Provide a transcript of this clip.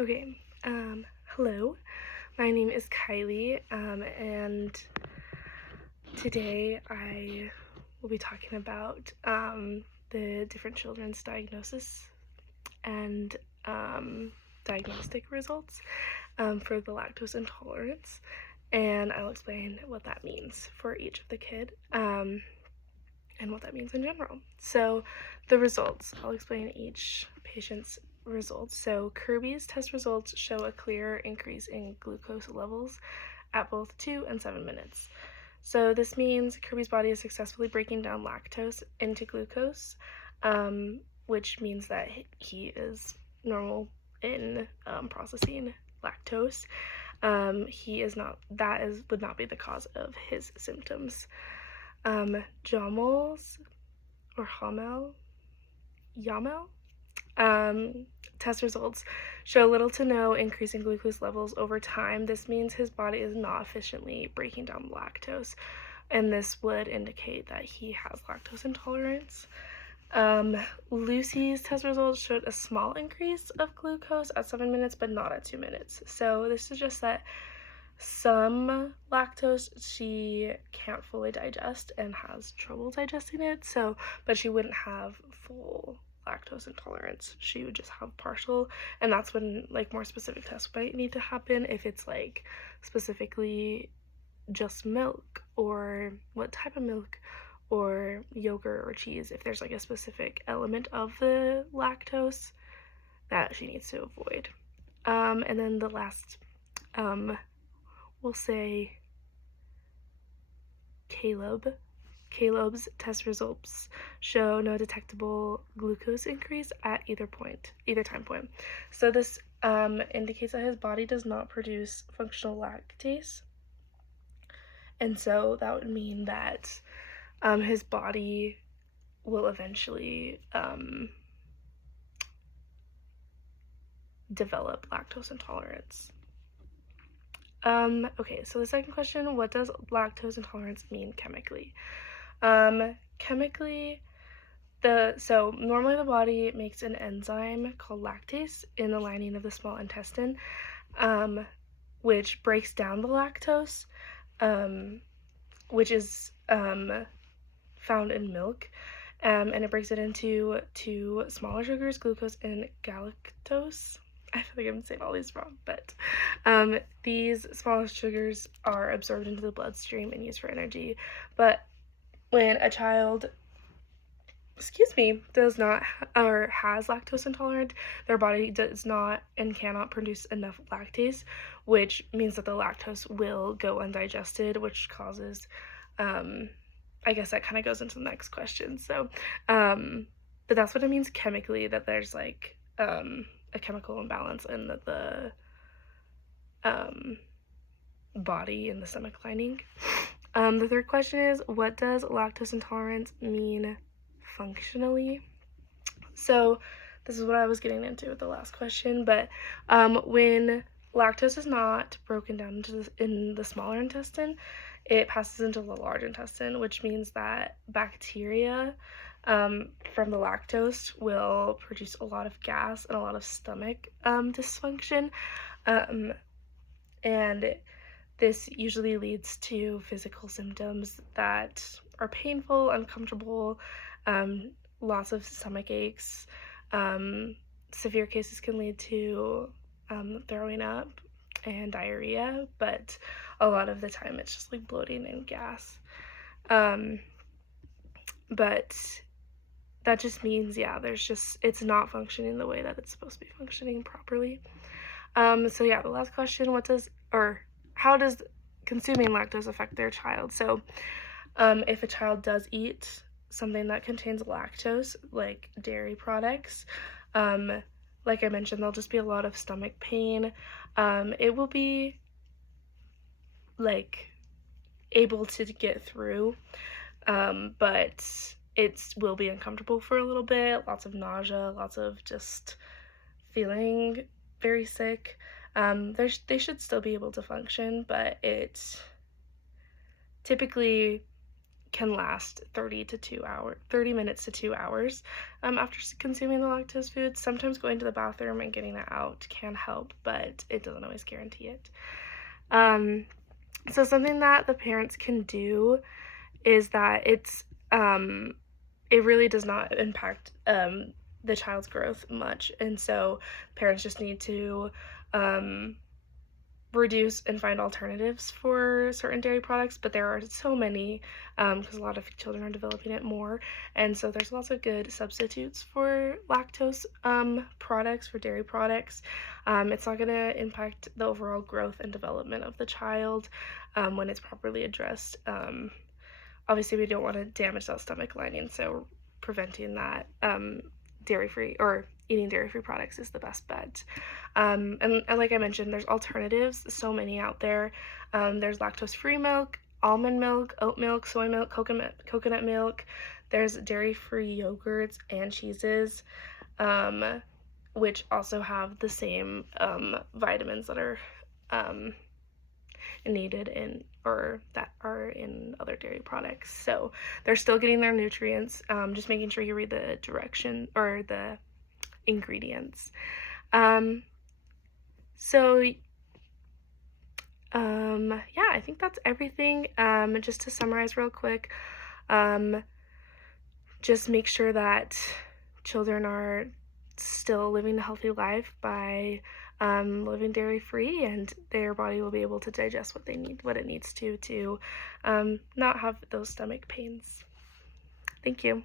Okay, hello, my name is Kylie, and today I will be talking about, the different children's diagnosis and, diagnostic results, for the lactose intolerance, and I'll explain what that means for each of the kid, and what that means in general. So the results, I'll explain each patient's results. So Kirby's test results show a clear increase in glucose levels at both 2 and 7 minutes. So this means Kirby's body is successfully breaking down lactose into glucose, which means that he is normal in processing lactose. He is not, would not be the cause of his symptoms. Jamel's or Yamel test results show little to no increase in glucose levels over time. This means his body is not efficiently breaking down lactose, and this would indicate that he has lactose intolerance. Lucy's test results showed a small increase of glucose at 7 minutes, but not at 2 minutes. So this suggests that some lactose she can't fully digest and has trouble digesting it, but she wouldn't have full lactose intolerance. She would just have partial, and that's when more specific tests might need to happen if it's specifically just milk, or what type of milk, or yogurt or cheese, if there's a specific element of the lactose that she needs to avoid. And then the last, we'll say Caleb's test results show no detectable glucose increase at either time point. So this indicates that his body does not produce functional lactase, and so that would mean that his body will eventually develop lactose intolerance. Okay, so the second question, what does lactose intolerance mean chemically? Chemically, normally the body makes an enzyme called lactase in the lining of the small intestine, which breaks down the lactose, which is found in milk, and it breaks it into two smaller sugars, glucose and galactose. I feel like I'm saying all these wrong, but these smaller sugars are absorbed into the bloodstream and used for energy. But when a child, does not or has lactose intolerant, their body does not and cannot produce enough lactase, which means that the lactose will go undigested, which causes, I guess that kind of goes into the next question. So, but that's what it means chemically, that there's a chemical imbalance in the body and the stomach lining. The third question is, what does lactose intolerance mean functionally? So this is what I was getting into with the last question, but when lactose is not broken down in the smaller intestine, it passes into the large intestine, which means that bacteria from the lactose will produce a lot of gas and a lot of stomach dysfunction, and this usually leads to physical symptoms that are painful, uncomfortable, lots of stomach aches. Severe cases can lead to throwing up and diarrhea, but a lot of the time it's just bloating and gas. But that just means, it's not functioning the way that it's supposed to be functioning properly. So the last question, how does consuming lactose affect their child? So if a child does eat something that contains lactose, like dairy products, like I mentioned, there'll just be a lot of stomach pain. It will be able to get through, but it will be uncomfortable for a little bit, lots of nausea, lots of just feeling very sick. They should still be able to function, but it typically can last 30 minutes to 2 hours after consuming the lactose food. Sometimes going to the bathroom and getting it out can help, but it doesn't always guarantee it. So something that the parents can do is that it really does not impact the child's growth much, and so parents just need to reduce and find alternatives for certain dairy products, but there are so many because a lot of children are developing it more, and so there's lots of good substitutes for lactose products, for dairy products. It's not going to impact the overall growth and development of the child when it's properly addressed. Obviously we don't want to damage that stomach lining, so preventing that dairy-free or eating dairy-free products is the best bet. And like I mentioned, there's alternatives, so many out there. There's lactose-free milk, almond milk, oat milk, soy milk, coconut milk. There's dairy-free yogurts and cheeses, which also have the same vitamins that are needed in or that are in other dairy products. So they're still getting their nutrients, just making sure you read the direction or the ingredients. Yeah, I think that's everything. Just to summarize real quick, just make sure that children are still living a healthy life by living dairy-free, and their body will be able to digest what it needs to not have those stomach pains. Thank you.